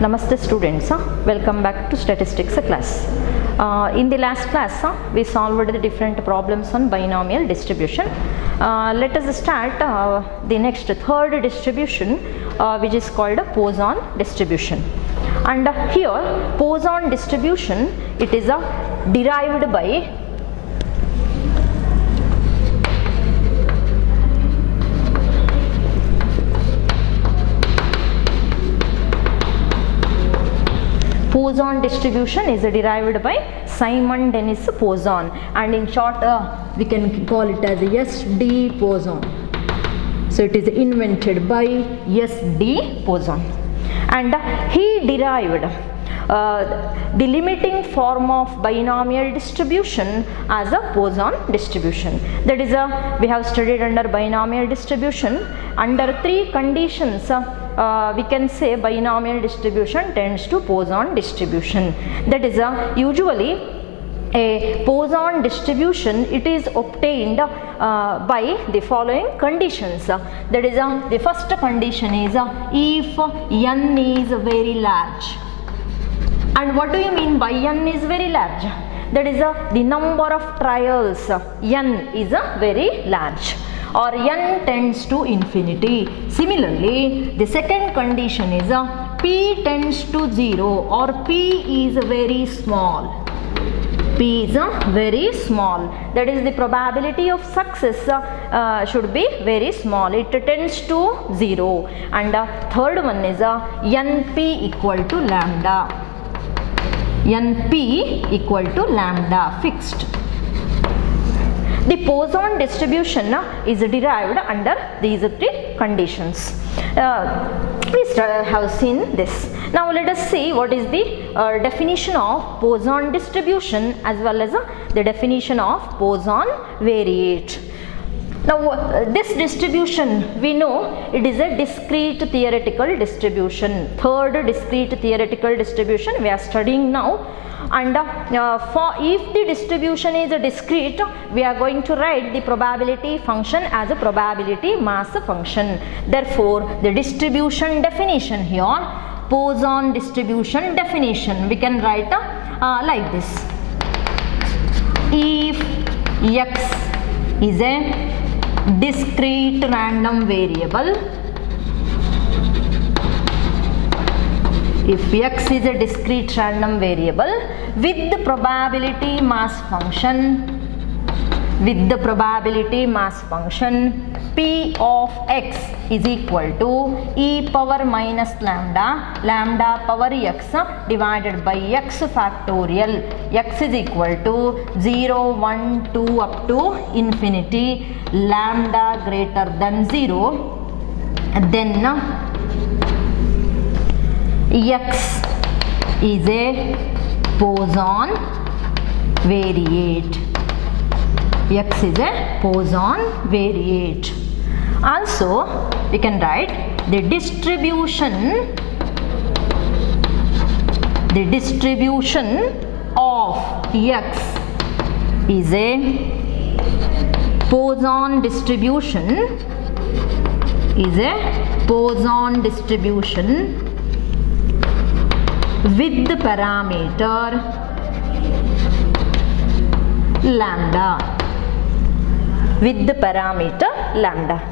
Namaste students, welcome back to statistics class. In the last class, we solved the different problems on binomial distribution. Let us start the next third distribution, which is called a Poisson distribution. And here Poisson distribution, it is derived by Poisson distribution is derived by Simon Denis Poisson, and in short we can call it as SD Poisson. So it is invented by SD Poisson, and he derived the limiting form of binomial distribution as a Poisson distribution. That is, we have studied under binomial distribution under three conditions. We can say binomial distribution tends to Poisson distribution. That is, usually a Poisson distribution, it is obtained by the following conditions. That is, the first condition is if n is very large. And what do you mean by n is very large? That is, the number of trials n is very large, or n tends to infinity. Similarly, the second condition is p tends to 0, or p is very small. P is very small. That is, the probability of success should be very small. It tends to 0. And third one is np equal to lambda. np equal to lambda, fixed. The Poisson distribution is derived under these three conditions. We have seen this. Now let us see what is the definition of Poisson distribution as well as the definition of Poisson variate. Now this distribution, we know it is a discrete theoretical distribution. Third discrete theoretical distribution we are studying now. And for if the distribution is discrete, we are going to write the probability function as a probability mass function. Therefore, the distribution definition here, Poisson distribution definition, we can write like this. If x is a discrete random variable, if x is a discrete random variable with the probability mass function, p of x is equal to e power minus lambda power x divided by x factorial. X is equal to 0, 1, 2 up to infinity, lambda greater than 0, then x is a Poisson variate. X is a Poisson variate. Also, we can write the distribution of x is a Poisson distribution, with the parameter lambda.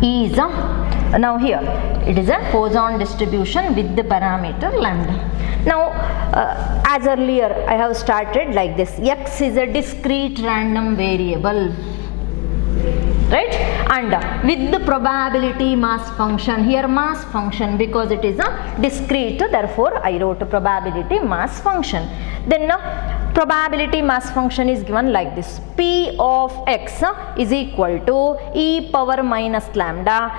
Is now here it is a Poisson distribution with the parameter lambda. Now as earlier I have started like this, x is a discrete random variable, right, and with the probability mass function, here mass function because it is a discrete, therefore I wrote a probability mass function. Then probability mass function is given like this. P of x is equal to e power minus lambda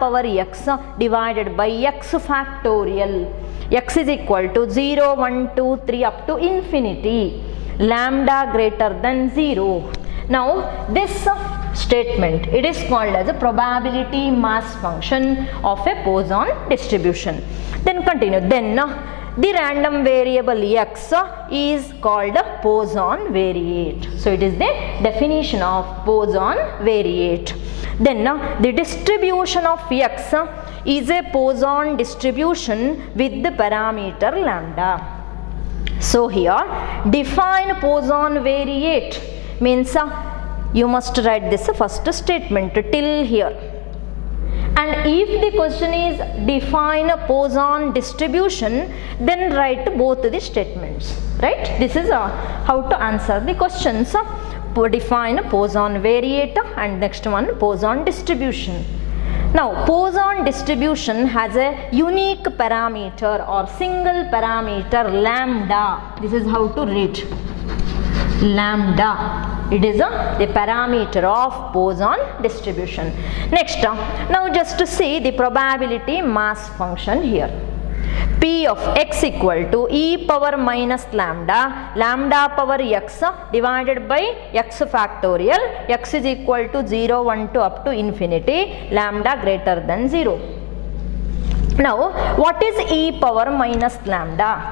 power x divided by x factorial. X is equal to 0, 1, 2, 3 up to infinity, lambda greater than 0. Now this statement, it is called as a probability mass function of a Poisson distribution. Then continue. Then the random variable x is called a Poisson variate. So it is the definition of Poisson variate. Then the distribution of x is a Poisson distribution with the parameter lambda. So here define Poisson variate means you must write this first statement till here. And if the question is define a Poisson distribution, then write both the statements, right? This is how to answer the questions. Define a Poisson variate and next one Poisson distribution. Now Poisson distribution has a unique parameter or single parameter lambda. This is how to read lambda. It is the parameter of Poisson distribution. Next, now just to see the probability mass function here. P of x equal to e power minus lambda, lambda power x divided by x factorial, x is equal to 0, 1 to up to infinity, lambda greater than 0. Now, what is e power minus lambda?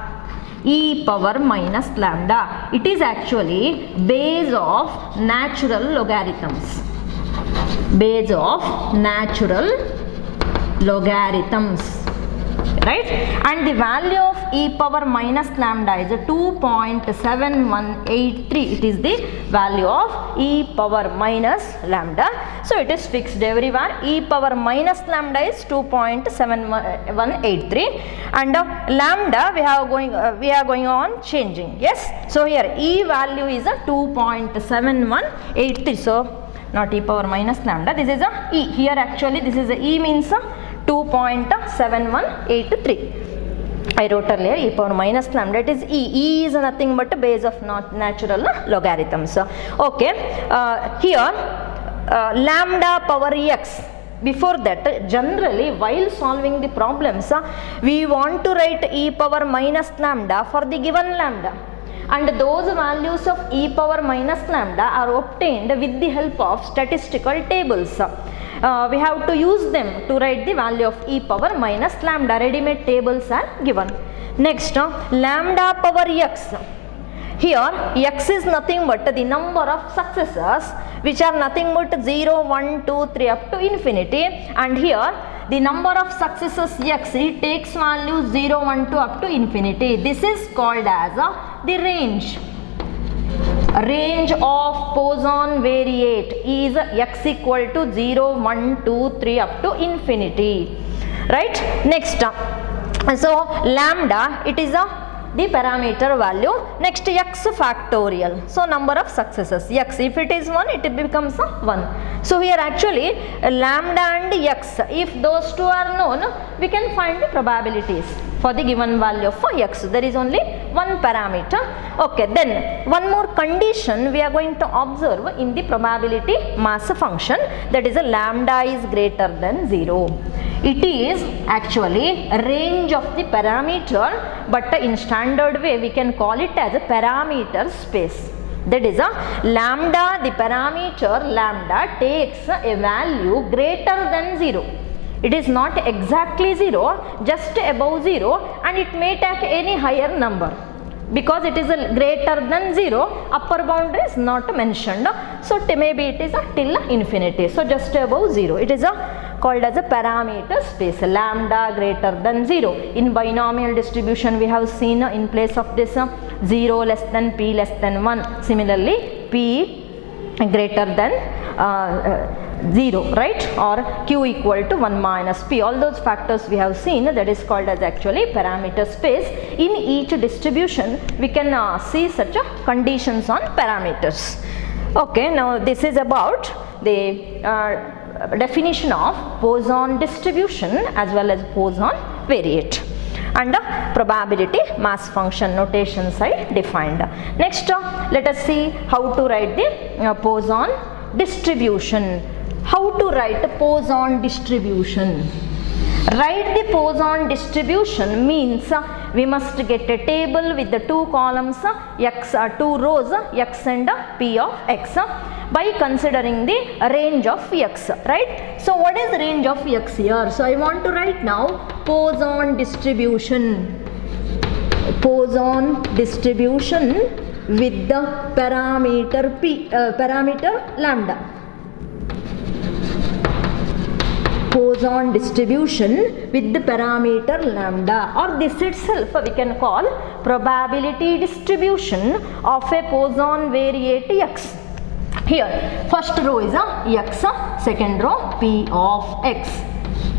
E power minus lambda. It is actually base of natural logarithms. Base of natural logarithms. Right? And the value of e power minus lambda is 2.7183. It is the value of e power minus lambda. So it is fixed everywhere. E power minus lambda is 2.7183 and lambda we are going on changing. Yes. So here e value is 2.7183. So not e power minus lambda. This is a e. Here actually this is a e means 2.7183. I wrote earlier e power minus lambda, it is e. E is nothing but a base of natural logarithms. Okay, here lambda power x. Before that, generally while solving the problems, we want to write e power minus lambda for the given lambda. And those values of e power minus lambda are obtained with the help of statistical tables. We have to use them to write the value of e power minus lambda. Ready-made tables are given. Next, lambda power x. Here x is nothing but the number of successors which are nothing but 0, 1, 2, 3 up to infinity, and here the number of successors x, it takes value 0, 1, 2 up to infinity. This is called as the range. Range of Poisson variate is x equal to 0, 1, 2, 3 up to infinity. Right? Next, so lambda, it is the parameter value. Next, x factorial. So number of successes x, if it is 1, it becomes 1. So here actually lambda and x, if those two are known, we can find the probabilities for the given value of x. There is only one parameter. Okay, then one more condition we are going to observe in the probability mass function, that is a lambda is greater than 0. It is actually a range of the parameter, but in standard way we can call it as a parameter space. That is a lambda, the parameter lambda takes a value greater than 0. It is not exactly 0, just above 0, and it may take any higher number. Because it is a greater than 0, upper boundary is not mentioned. So maybe it is a till infinity. So just above 0. It is called as a parameter space, lambda greater than 0. In binomial distribution we have seen in place of this 0 less than p less than 1. Similarly p greater than 0, right, or q equal to 1 minus p. All those factors we have seen, that is called as actually parameter space. In each distribution we can see such conditions on parameters. Okay, now this is about the definition of Poisson distribution as well as Poisson variate, and probability mass function notations I defined. Next, let us see how to write the Poisson distribution. How to write a Poisson distribution? Write the Poisson distribution means we must get a table with the two columns x, two rows x and p of x by considering the range of x, right? So what is the range of x here? So I want to write now Poisson distribution. Poisson distribution with the parameter p, parameter lambda. Poisson distribution with the parameter lambda, or this itself we can call probability distribution of a Poisson variate x. Here first row is x, second row p of x,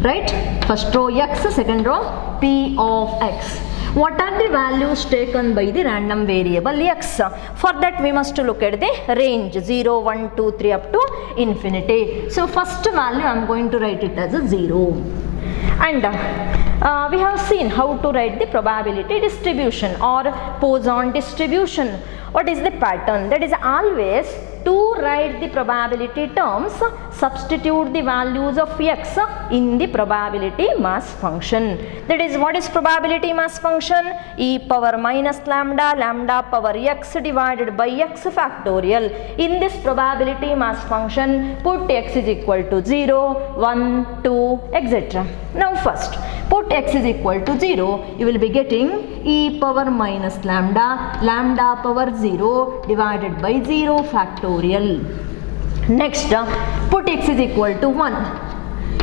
right? First row x, second row p of x. What are the values taken by the random variable x? For that we must look at the range 0, 1, 2, 3 up to infinity. So first value I am going to write it as a 0. And we have seen how to write the probability distribution or Poisson distribution. What is the pattern? That is always to write the probability terms, substitute the values of x in the probability mass function. That is, what is probability mass function? E power minus lambda, lambda power x divided by x factorial. In this probability mass function, put x is equal to 0, 1, 2, etc. Now first, put x is equal to 0, you will be getting e power minus lambda, lambda power 0 divided by 0 factorial. Next, put x is equal to 1,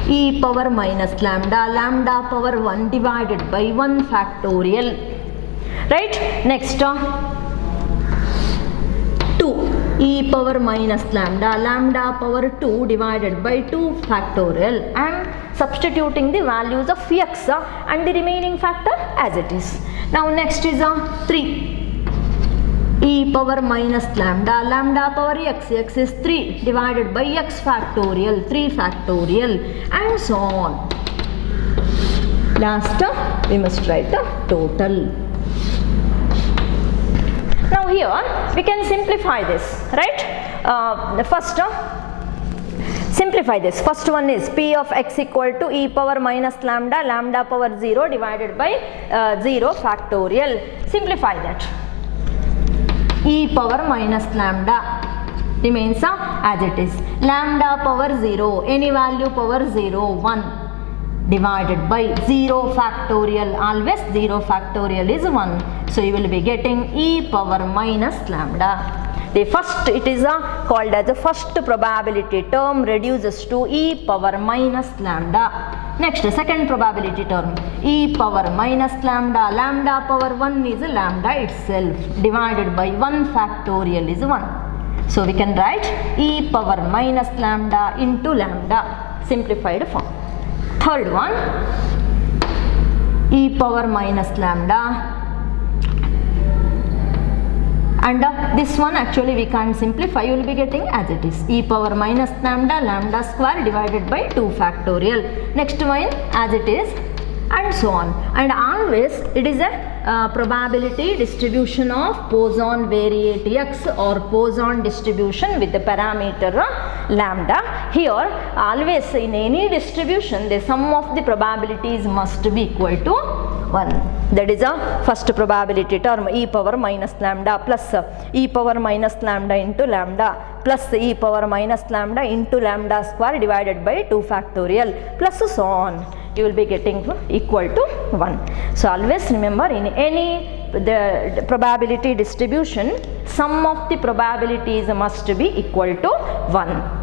e power minus lambda, lambda power 1 divided by 1 factorial. Right? Next, 2, e power minus lambda, lambda power 2 divided by 2 factorial. I am substituting the values of x and the remaining factor as it is. Now next is 3, e power minus lambda, lambda power x, x is 3 divided by x factorial, 3 factorial, and so on. Last, we must write the total. Now here we can simplify this, right? First, simplify this. First one is p of x equal to e power minus lambda, lambda power 0 divided by 0 factorial. Simplify that. E power minus lambda remains as it is. Lambda power 0, any value power 0, 1 divided by 0 factorial. Always 0 factorial is 1. So you will be getting e power minus lambda. The first, it is called as the first probability term, reduces to e power minus lambda. Next, second probability term, e power minus lambda, lambda power 1 is lambda itself, divided by 1 factorial is 1. So we can write e power minus lambda into lambda, simplified form. Third one, e power minus lambda, and this one actually we can't simplify, you will be getting as it is, e power minus lambda, lambda square divided by 2 factorial. Next one as it is, and so on. And always it is a probability distribution of Poisson variate x or Poisson distribution with the parameter lambda. Here always in any distribution the sum of the probabilities must be equal to 1. That is a first probability term, e power minus lambda plus e power minus lambda into lambda plus e power minus lambda into lambda square divided by 2 factorial plus so on. You will be getting equal to 1. So always remember, in any the probability distribution, sum of the probabilities must be equal to 1.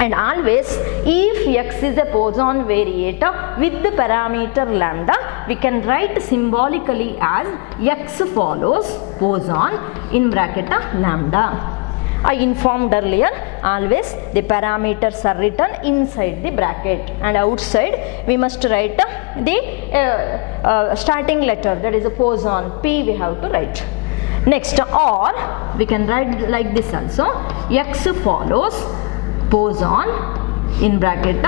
And always if x is a Poisson variate with the parameter lambda, we can write symbolically as x follows Poisson in bracket lambda. I informed earlier, always the parameters are written inside the bracket and outside we must write the starting letter, that is a Poisson, p we have to write. Next, or we can write like this also, x follows Poisson in bracket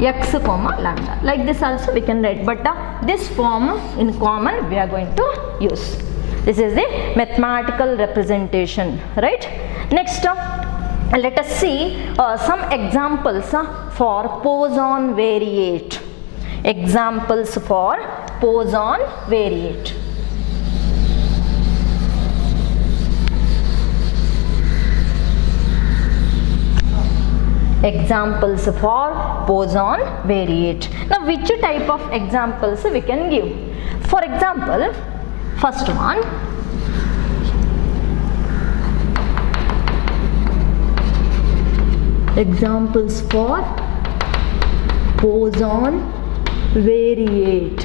x comma lambda. Like this also we can write, but this form in common we are going to use. This is the mathematical representation, right? Next, let us see some examples for Poisson variate. Examples for Poisson variate. Examples for Poisson variate. Now which type of examples we can give? For example, first one, examples for Poisson variate.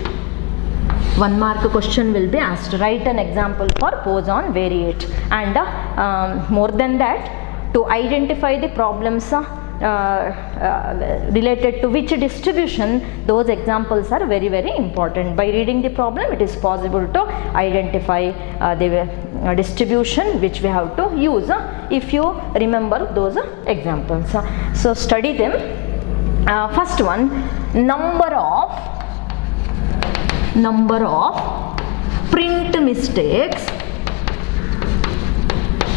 1 mark question will be asked. Write an example for Poisson variate. And more than that, to identify the problems related to which distribution, those examples are very, very important. By reading the problem, it is possible to identify the distribution which we have to use if you remember those examples. So study them. First one, number of print mistakes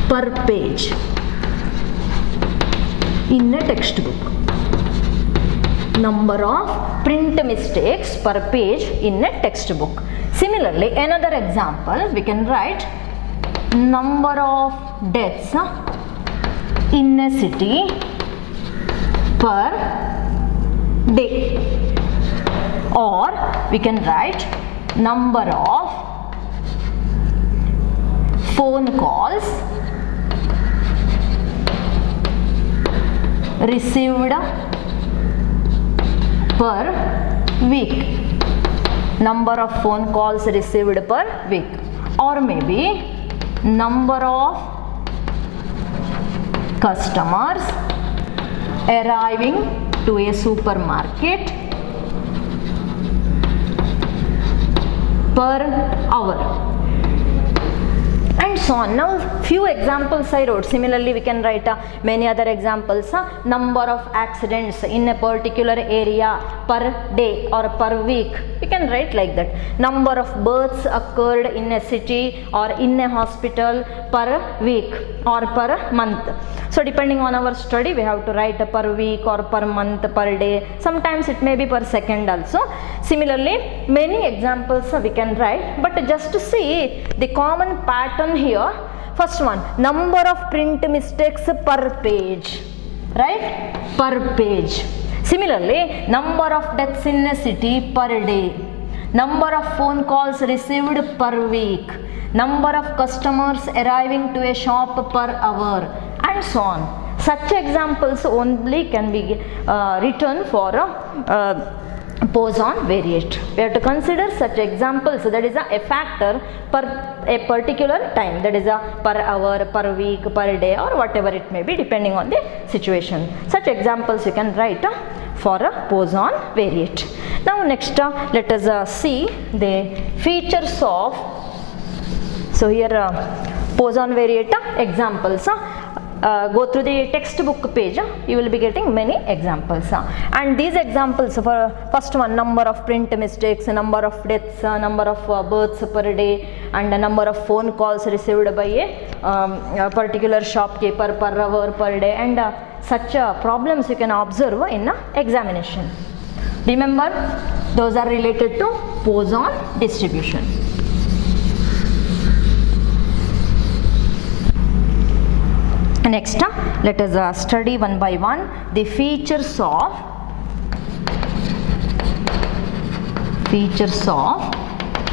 per page in a textbook. Number of print mistakes per page in a textbook. Similarly, another example, we can write number of deaths in a city per day, or we can write number of phone calls received per week. Number of phone calls received per week, or maybe number of customers arriving to a supermarket per hour, and so on. Now few examples I wrote. Similarly, we can write many other examples. Number of accidents in a particular area per day or per week, we can write like that. Number of births occurred in a city or in a hospital per week or per month. So depending on our study, we have to write per week or per month, per day. Sometimes it may be per second also. Similarly, many examples we can write, but just to see the common pattern here. First one, number of print mistakes per page, right? Per page. Similarly, number of deaths in a city per day. Number of phone calls received per week. Number of customers arriving to a shop per hour, and so on. Such examples only can be written for Poisson variate. We have to consider such examples, that is a factor per a particular time, that is a per hour, per week, per day, or whatever it may be depending on the situation. Such examples you can write for a Poisson variate. Now next let us see the features of, so here Poisson variate examples. Go through the textbook page, you will be getting many examples. And these examples for first one, number of print mistakes, number of deaths, number of births per day, and the number of phone calls received by a particular shopkeeper per hour, per day, and such problems you can observe in examination. Remember, those are related to Poisson distribution. Next, let us study one by one the features of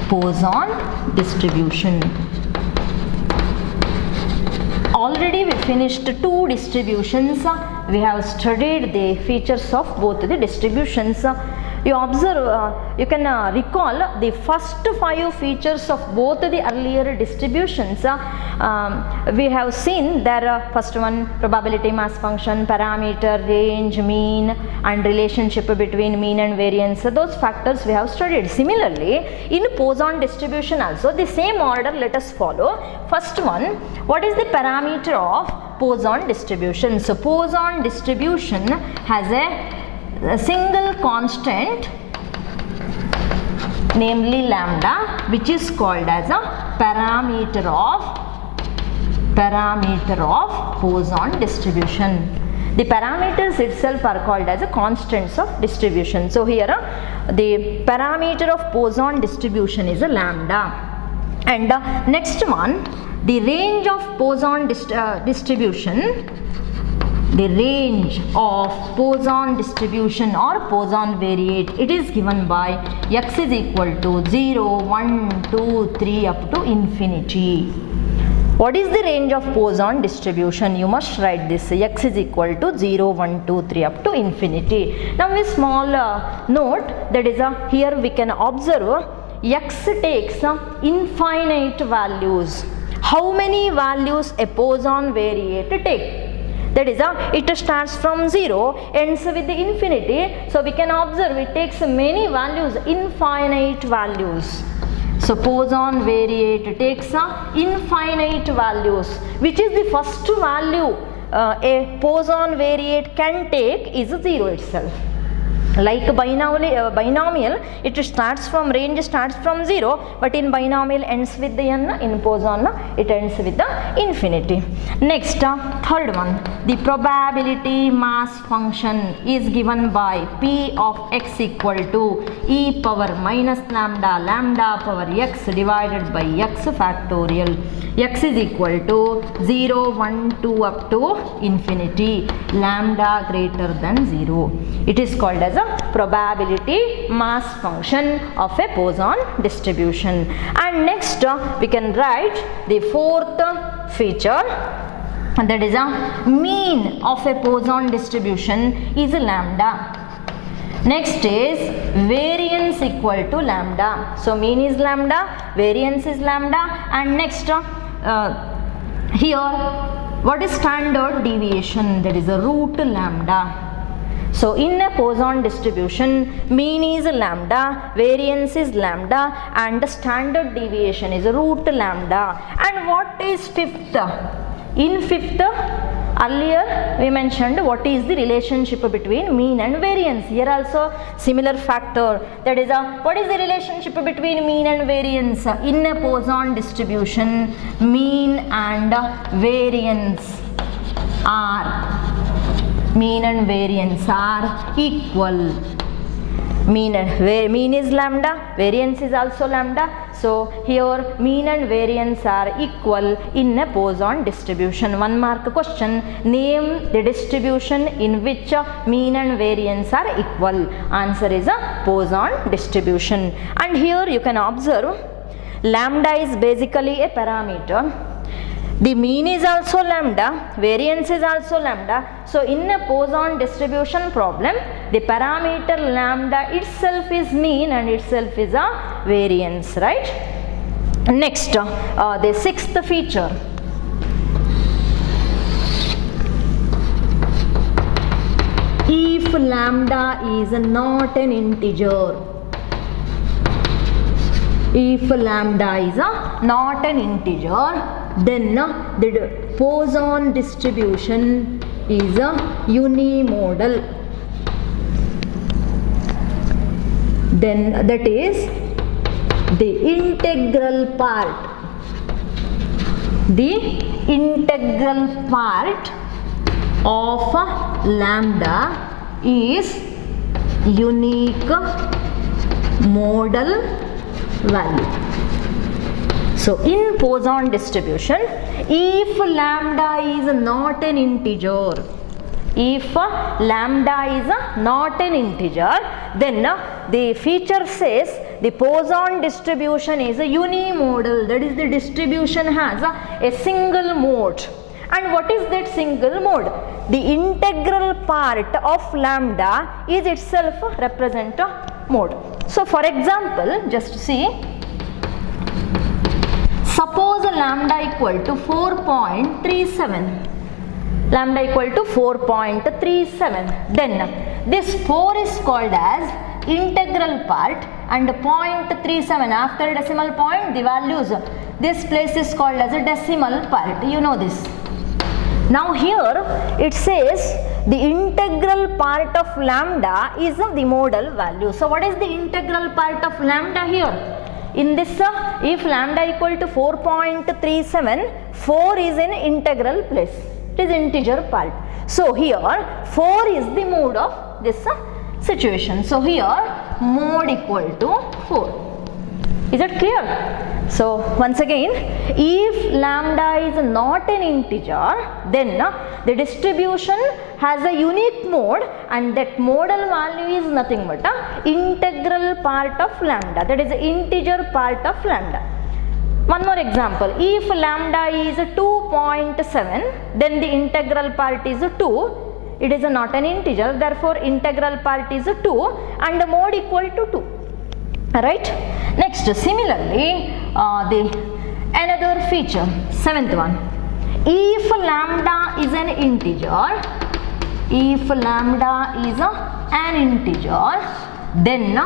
Poisson distribution. Already we finished 2 distributions. We have studied the features of both the distributions. You observe, you can recall the first 5 features of both the earlier distributions. We have seen there first one, probability mass function, parameter, range, mean, and relationship between mean and variance. Those factors we have studied. Similarly, in Poisson distribution also the same order let us follow. First one, what is the parameter of Poisson distribution? So Poisson distribution has a single constant, namely lambda, which is called as a parameter of Poisson distribution. The parameters itself are called as a constants of distribution. So here the parameter of Poisson distribution is a lambda. And next one, the range of Poisson distribution. The range of Poisson distribution or Poisson variate, it is given by x is equal to 0, 1, 2, 3 up to infinity. What is the range of Poisson distribution? You must write this. X is equal to 0, 1, 2, 3 up to infinity. Now a small note, that is here we can observe X takes infinite values. How many values a Poisson variate take? That is it starts from 0, ends with the infinity. So we can observe it takes many values, infinite values. So Poisson variate takes infinite values. Which is the first value a Poisson variate can take is 0 itself. Like binomial, it starts from range starts from 0, but in binomial ends with the n. In Poisson, it ends with the infinity. Next, third one, the probability mass function is given by p of x equal to e power minus lambda lambda power x divided by x factorial. X is equal to 0, 1, 2 up to infinity, lambda greater than 0. It is called as a probability mass function of a Poisson distribution. And next we can write the fourth feature, that is a mean of a Poisson distribution is lambda. Next is variance equal to lambda. So mean is lambda, variance is lambda, and next here what is standard deviation? That is a root lambda. So in a Poisson distribution, mean is lambda, variance is lambda, and the standard deviation is root lambda. And what is fifth? In fifth, earlier we mentioned what is the relationship between mean and variance. Here also similar factor, that is what is the relationship between mean and variance? In a Poisson distribution, mean and variance are equal. Mean is lambda, variance is also lambda. So here mean and variance are equal in a Poisson distribution. 1 mark question, name the distribution in which mean and variance are equal. Answer is a Poisson distribution. And here you can observe lambda is basically a parameter. The mean is also lambda, variance is also lambda. So in a Poisson distribution problem, the parameter lambda itself is mean and itself is a variance, right? Next, the sixth feature. If lambda is not an integer, if lambda is not an integer, then the Poisson distribution is a unimodal. Then that is the integral part. The integral part of lambda is unique modal value. So in Poisson distribution, if lambda is not an integer, if lambda is not an integer, then the feature says the Poisson distribution is a unimodal. That is, the distribution has a single mode. And what is that single mode? The integral part of lambda is itself represent a mode. So for example, just see. Suppose lambda equal to 4.37. Lambda equal to 4.37. Then this 4 is called as integral part, and 0.37 after decimal point the values, this place is called as a decimal part. You know this. Now here it says the integral part of lambda is the modal value. So what is the integral part of lambda here? In this, if lambda equal to 4.37, 4 is in integral place. It is integer part. So here 4 is the mode of this situation. So here mode equal to 4. Is it clear? So once again, if lambda is not an integer, then the distribution has a unique mode, and that modal value is nothing but a integral part of lambda, that is the integer part of lambda. One more example, if lambda is 2.7, then the integral part is 2. It is not an integer, therefore integral part is 2 and the mode equal to 2. Right? Next, similarly, another feature, seventh one. If lambda is an integer, then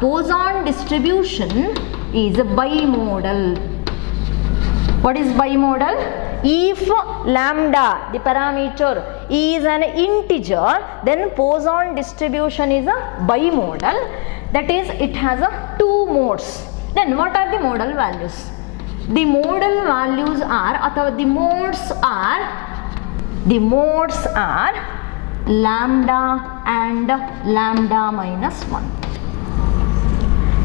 Poisson distribution is a bimodal. What is bimodal? If lambda, the parameter, is an integer, then Poisson distribution is a bimodal. That is, it has two modes. Then what are the modal values? The modal values are, or the modes are lambda and lambda minus 1.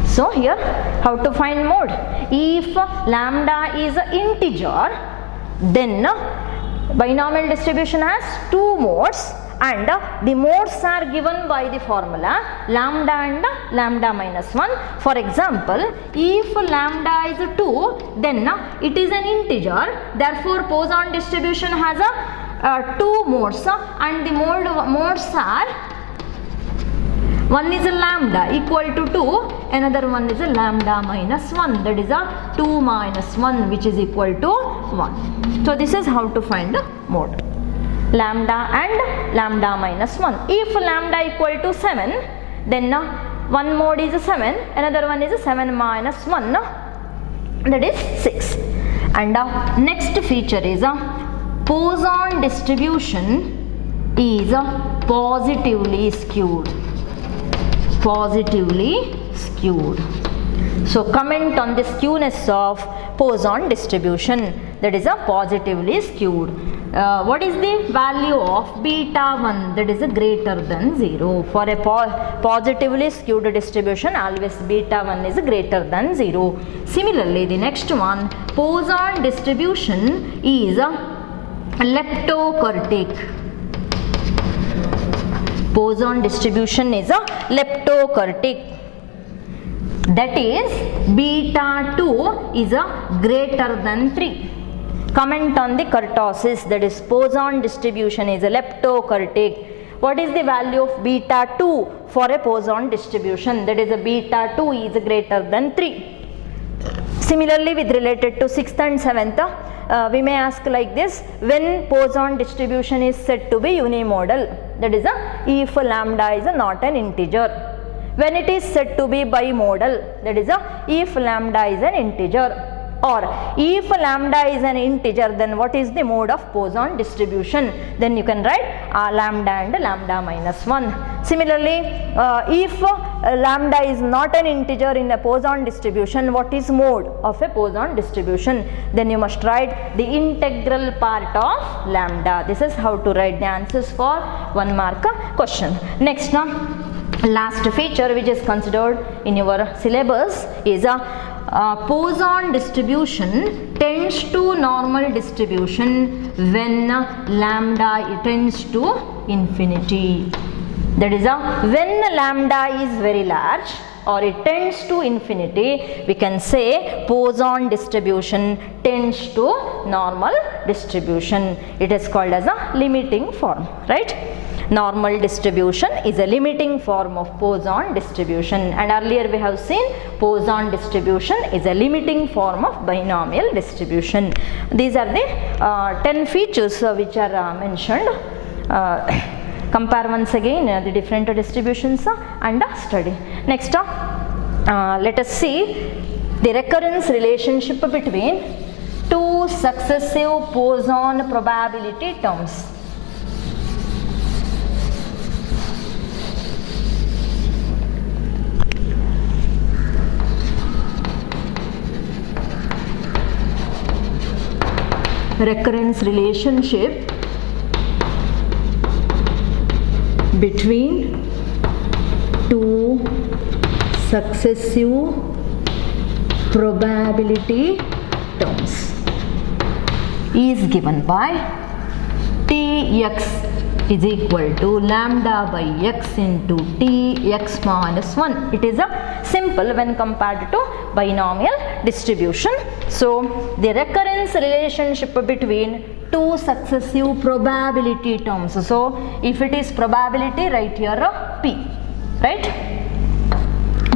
So here, how to find mode? If lambda is an integer, then binomial distribution has two modes, and the modes are given by the formula lambda and lambda minus 1. For example, if lambda is 2, then it is an integer, therefore Poisson distribution has two modes, and the modes are, one is a lambda equal to 2, another one is a lambda minus 1, that is a 2 minus 1, which is equal to 1. So this is how to find the mode, lambda and lambda minus 1. If lambda equal to 7, then one mode is 7, another one is 7 minus 1, that is 6. And next feature is Poisson distribution is positively skewed. So comment on the skewness of Poisson distribution, that is positively skewed. What is the value of beta 1? That is greater than 0. For a positively skewed distribution, always beta 1 is greater than 0. Similarly, the next one, Poisson distribution is leptokurtic. Poisson distribution is leptokurtic. That is, beta 2 is greater than 3. Comment on the kurtosis, that is Poisson distribution is leptokurtic. What is the value of beta 2 for a Poisson distribution? That is beta 2 is greater than 3. Similarly, with related to 6th and 7th, we may ask like this, when Poisson distribution is said to be unimodal, that is if lambda is not an integer. When it is said to be bimodal, that is if lambda is an integer. Or if lambda is an integer, then what is the mode of Poisson distribution? Then you can write lambda and lambda minus 1. Similarly, if lambda is not an integer in a Poisson distribution, what is mode of a Poisson distribution? Then you must write the integral part of lambda. This is how to write the answers for 1 mark question. Next, last feature which is considered in your syllabus is Poisson distribution tends to normal distribution when lambda tends to infinity. That is when lambda is very large or it tends to infinity, we can say Poisson distribution tends to normal distribution. It is called as a limiting form, right? Normal distribution is a limiting form of Poisson distribution, and earlier we have seen Poisson distribution is a limiting form of binomial distribution. These are the 10 features which are mentioned. Compare once again the different distributions and study. Next, let us see the recurrence relationship between two successive Poisson probability terms. Recurrence relationship between two successive probability terms is given by Tx is equal to lambda by x into t x minus 1. It is a simple when compared to binomial distribution. So the recurrence relationship between two successive probability terms. So if it is probability, write here a p, right?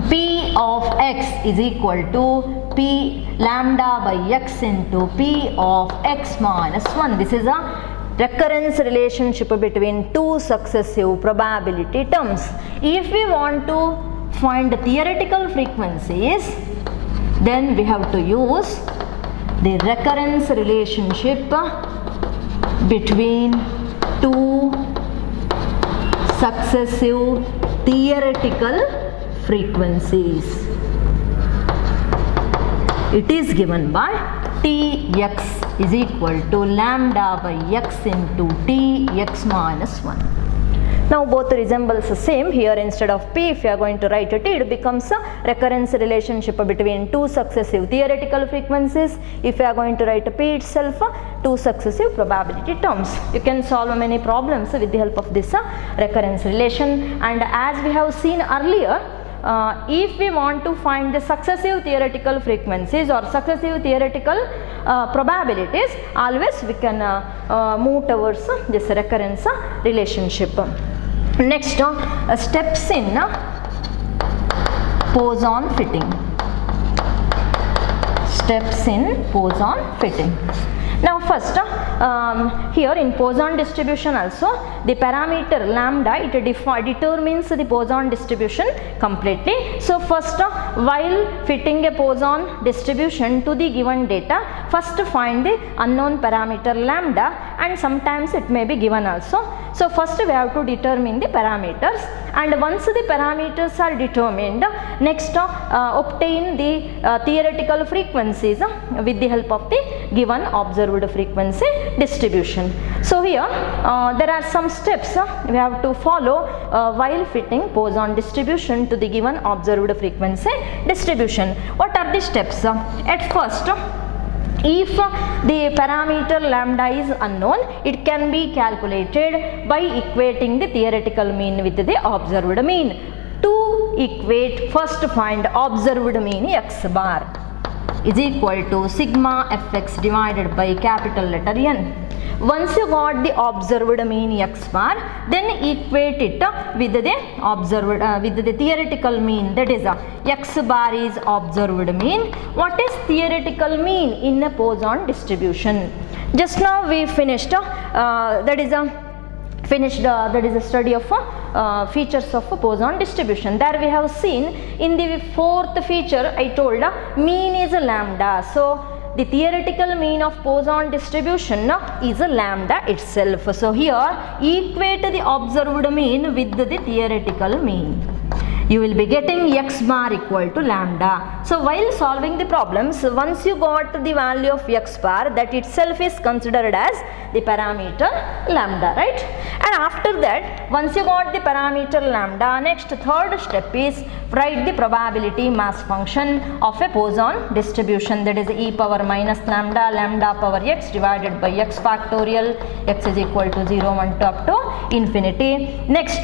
P of x is equal to p lambda by x into p of x minus 1. This is a recurrence relationship between two successive probability terms. If we want to find the theoretical frequencies, then we have to use the recurrence relationship between two successive theoretical frequencies. It is given by Tx is equal to lambda by x into Tx minus 1. Now both resembles the same. Here instead of P, if you are going to write it, it becomes a recurrence relationship between two successive theoretical frequencies. If you are going to write P itself, two successive probability terms. You can solve many problems with the help of this recurrence relation. And as we have seen earlier, if we want to find the successive theoretical frequencies or successive theoretical probabilities, always we can move towards this recurrence relationship. Next, steps in Poisson fitting. Steps in Poisson fitting. Now first, here in Poisson distribution also, the parameter lambda, it determines the Poisson distribution completely. So first, while fitting a Poisson distribution to the given data, first find the unknown parameter lambda, and sometimes it may be given also. So first we have to determine the parameters, and once the parameters are determined, next obtain the theoretical frequencies with the help of the given observed frequency distribution. So here there are some steps we have to follow while fitting Poisson distribution to the given observed frequency distribution. What are the steps? At first, if the parameter lambda is unknown, it can be calculated by equating the theoretical mean with the observed mean. To equate, first find observed mean x bar is equal to sigma fx divided by capital letter N. Once you got the observed mean x bar, then equate it with the observed with the theoretical mean, that is x bar is observed mean. What is theoretical mean in a Poisson distribution? Just now we finished that is a study of features of Poisson distribution. There we have seen in the fourth feature, I told mean is a lambda. So the theoretical mean of Poisson distribution is a lambda itself. So here equate the observed mean with the theoretical mean. You will be getting x bar equal to lambda. So while solving the problems, once you got the value of x bar, that itself is considered as the parameter lambda, right? And after that, once you got the parameter lambda, next third step is write the probability mass function of a Poisson distribution, that is e power minus lambda, lambda power x divided by x factorial, x is equal to 0, 1 to up to infinity. Next,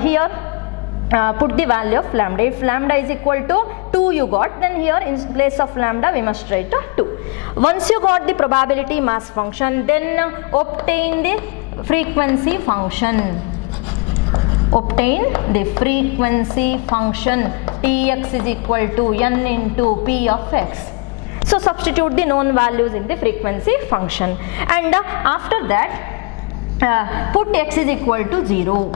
here put the value of lambda. If lambda is equal to 2 you got, then here in place of lambda we must write 2. Once you got the probability mass function, then obtain the frequency function. Obtain the frequency function Tx is equal to n into p of x. So substitute the known values in the frequency function, and after that put x is equal to 0.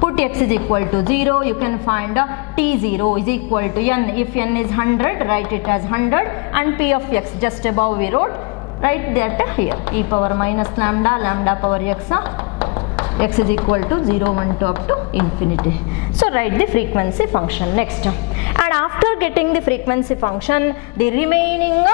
Put x is equal to 0, you can find t0 is equal to n. If n is 100, write it as 100, and p of x just above we wrote, write that here e power minus lambda, lambda power x, x is equal to 0, 1 to up to infinity. So write the frequency function next. And after getting the frequency function, the remaining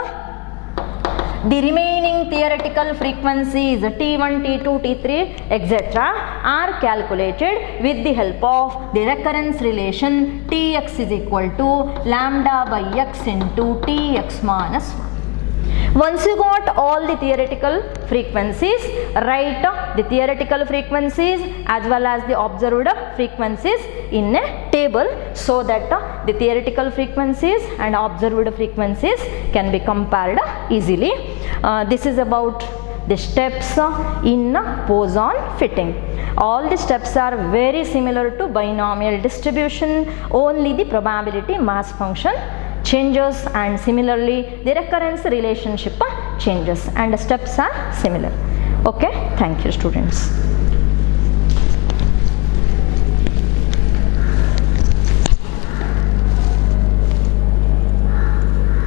theoretical frequencies T1, T2, T3 etc. are calculated with the help of the recurrence relation Tx is equal to lambda by x into Tx minus 1. Once you got all the theoretical frequencies, write the theoretical frequencies as well as the observed frequencies in a table, so that the theoretical frequencies and observed frequencies can be compared easily. This is about the steps in Poisson fitting. All the steps are very similar to binomial distribution, only the probability mass function changes, and similarly the recurrence relationship changes, and the steps are similar. Okay, thank you students.